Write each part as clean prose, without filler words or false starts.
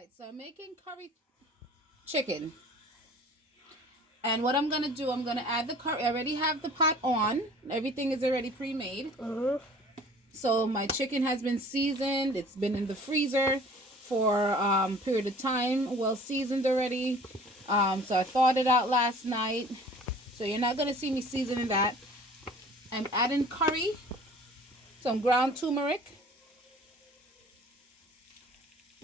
Alright, so I'm making curry chicken. And what I'm going to do, I'm going to add the curry. I already have the pot on. Everything is already pre-made. So my chicken has been seasoned. It's been in the freezer for a period of time. Well seasoned already. So I thawed it out last night. So you're not going to see me seasoning that. I'm adding curry. Some ground turmeric.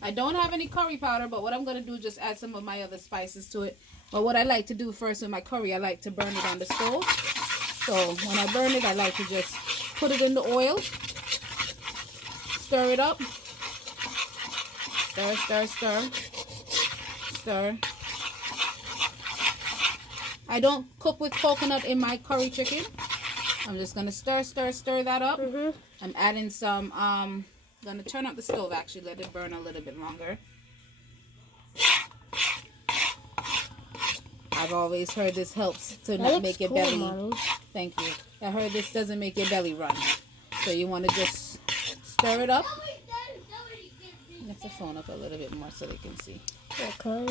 I don't have any curry powder, but what I'm going to do is just add some of my other spices to it. But what I like to do first with my curry, I like to burn it on the stove. So when I burn it, I like to just put it in the oil. Stir it up. Stir, stir, stir. Stir. I don't cook with coconut in my curry chicken. I'm just going to stir, stir, stir that up. I'm adding some, going to turn up the stove actually, let it burn a little bit longer. I've always heard this helps to not make your belly. Mommy. Thank you. I heard this doesn't make your belly run. So you want to just stir it up. Lift the phone up a little bit more so they can see. Okay.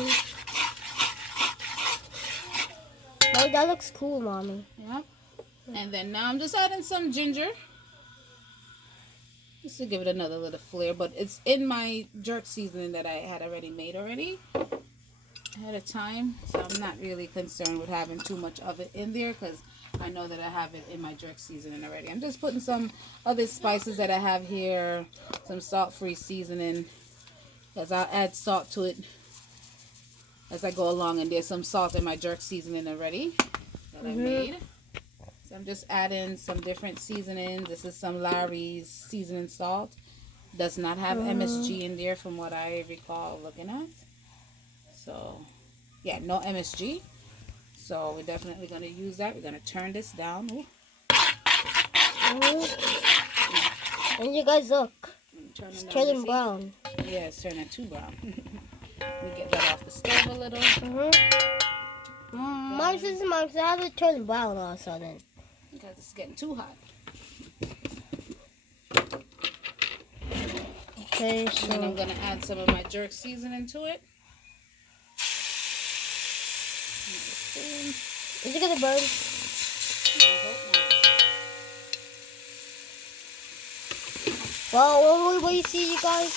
Oh, that looks cool, Mommy. Yeah. And then now I'm just adding some ginger. Just to give it another little flair. But it's in my jerk seasoning that I had already made already. Ahead of time, so I'm not really concerned with having too much of it in there because I know that I have it in my jerk seasoning already. I'm just putting some other spices that I have here, some salt-free seasoning, because I'll add salt to it as I go along, and there's some salt in my jerk seasoning already that I made. So I'm just adding some different seasonings. This is some Lawry's seasoning salt. Does not have MSG in there from what I recall looking at. So, yeah, no MSG. So, we're definitely going to use that. We're going to turn this down. And you guys look. It's turning brown. Yeah, it's turning too brown. We get that off the stove a little. Mom says, how did it turn brown all of a sudden? Because it's getting too hot. Okay, so. And then I'm going to add some of my jerk seasoning to it. Is it gonna burn? Wow, what do you see, you guys?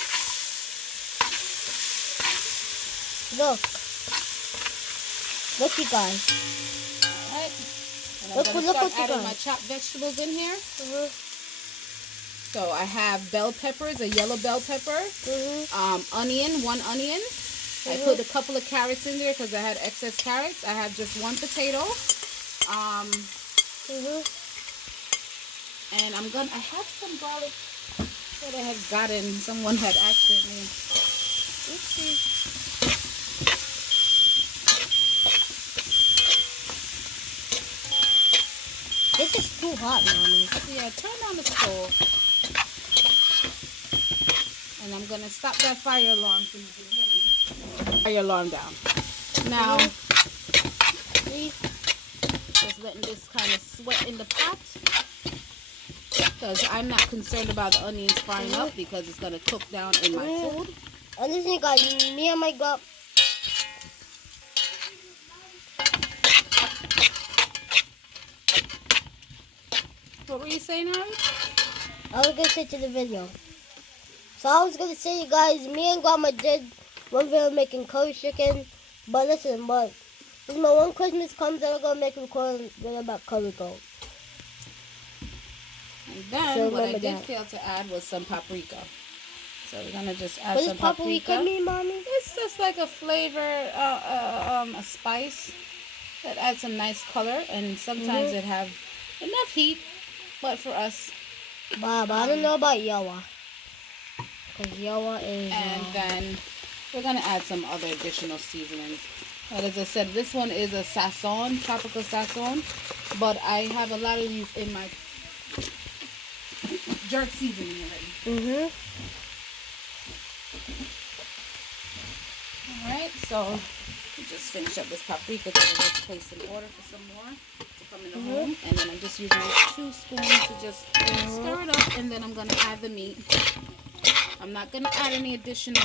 Look. Look, you guys. Alright. And I'm Look going to what start you adding got. my chopped vegetables in here. So I have bell peppers, a yellow bell pepper, onion, one onion. I put a couple of carrots in there because I had excess carrots. I have just one potato. And I have some garlic that I had gotten. Someone had accidentally. Oopsie. This is too hot, Mommy. Yeah, turn on the stove. And I'm going to stop that fire alarm so you can hear me. Fire alarm down. Now, just letting this kind of sweat in the pot. Because I'm not concerned about the onions frying up because it's going to cook down in my food. And listen, you guys, me and my girl. What were you saying, Harry? I was going to say to the video. So I was going to say, you guys, me and Grandma did one video making curry chicken. But listen, when Christmas comes, I'm going to make a recording about curry gold. And then So what I did that. fail to add was some paprika. So we're going to just add What some does paprika mean, Mommy? It's just like a flavor, a spice that adds some nice color. And sometimes it have enough heat. But for us... Bob, I don't know about Yawa. Because Yawa is... And then we're going to add some other additional seasonings. But as I said, this one is a sazon, tropical sazon. But I have a lot of these in my jerk seasoning already. Alright, so we just finish up this paprika that I just placed in order for some more to come in the home. And then I'm just using these 2 spoons to just stir it up, and then I'm going to add the meat. I'm not going to add any additional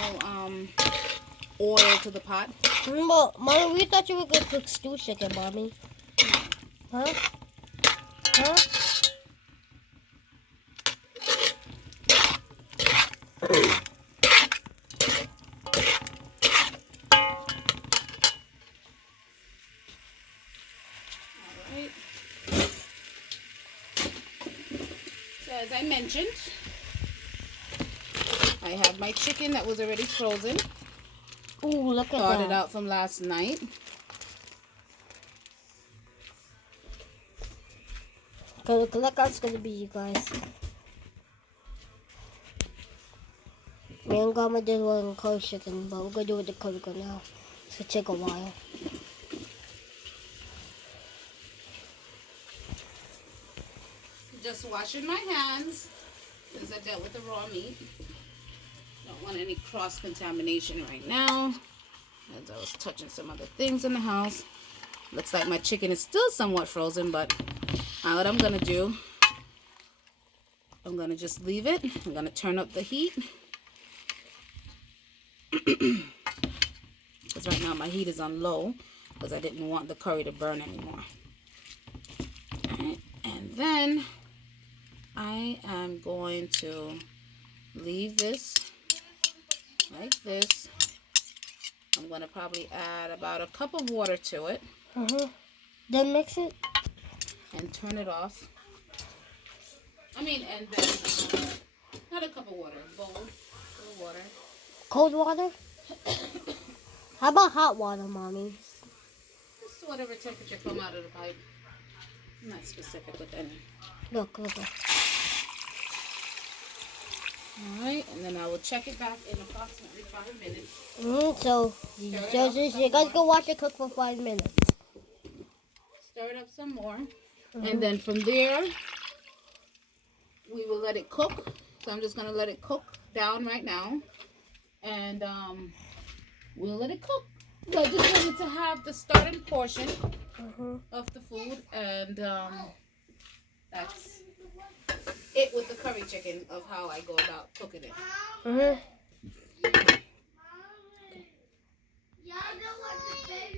oil to the pot. Well, Mommy, we thought you were gonna cook stew chicken, Mommy. Huh? Huh? Alright. So as I mentioned, I have my chicken that was already frozen. Ooh, look at Thawed that. it out from last night. Look how it's gonna be, you guys. Me and Grandma did one cold chicken, but we're gonna do it with the curry now. It's gonna take a while. Just washing my hands as I dealt with the raw meat. Don't want any cross contamination right now, as I was touching some other things in the house. Looks like my chicken is still somewhat frozen, but now what I'm gonna do, I'm gonna just leave it. I'm gonna turn up the heat, because right now my heat is on low because I didn't want the curry to burn anymore. Alright, and then I am going to leave this like this. I'm going to probably add about a cup of water to it. Then mix it. And turn it off. And then, not a cup of water, a bowl of water. Cold water? How about hot water, Mommy? Just whatever temperature come out of the pipe. I'm not specific with any. Look. Alright, and then I will check it back in approximately 5 minutes. So you guys go watch it cook for 5 minutes. Stir it up some more. And then from there, we will let it cook. So I'm just going to let it cook down right now. And we'll let it cook. So I just wanted to have the starting portion of the food. And that's it with the curry chicken of how I go about cooking it.